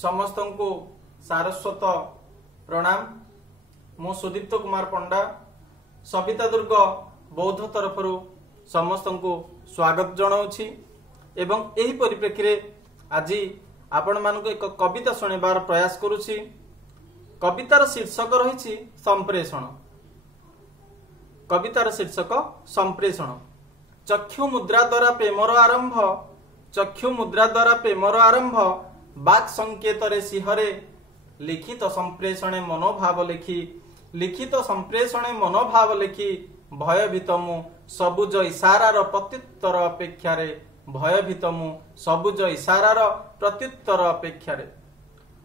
समस्त को सारस्वत प्रणाम। मु सुदीप्त कुमार पंडा सविता दुर्ग बौद्ध तरफ समस्त को स्वागत जनाऊँगी एवं यही परिप्रेक्षी में आज आपण मानक एक कविता शुणवार प्रयास करुछि। कवितार शीर्षक रही संप्रेषण। कवितार शीर्षक संप्रेषण। चक्षु मुद्रा द्वारा प्रेमर आरंभ, चक्षु मुद्रा द्वारा प्रेमर आरंभ, बाक संकेत रे सिहरे, लिखित संप्रेषणे मनोभाव लिखि, लिखित संप्रेषणे मनोभाव लिखि, भयभीत मु सबुज इशारार प्रत्युत्तर अपेक्षारे, भयभीत मु सबुज इशारार प्रत्युत्तर अपेक्षारे।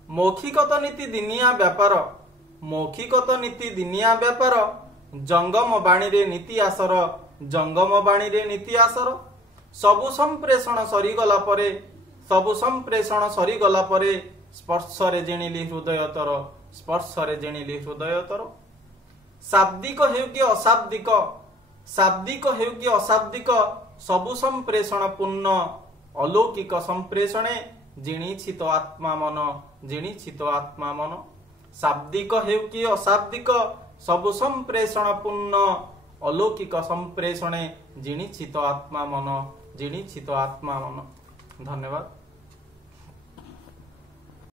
मौखिकत नीति दिनिया व्यापार, मौखिकत नीति दिनिया व्यापार, जंगम बाणी रे नीति आसर, जंगम बाणी रे नीति आसर। सबु संप्रेषण सरीगला परे, सबु संप्रेषण सरीगला परे, स्पर्श रे जिणिली हृदयतर, स्पर्श रे जिणिली हृदयतर। शाब्दिक हेउ कि अशाब्दिक, शाब्दिक हेउ कि अशाब्दिक, सबु संप्रेषण पूर्ण अलौकिक संप्रेषणे जिणिछि तो आत्मा मन, जिणिछि तो आत्मा मन। शाब्दिक हेउ कि अशाब्दिक, सबु संप्रेषण पूर्ण अलौकिक संप्रेषणे जिणिछि तो आत्मा मन, जिणिछि तो आत्मा मन। धन्यवाद।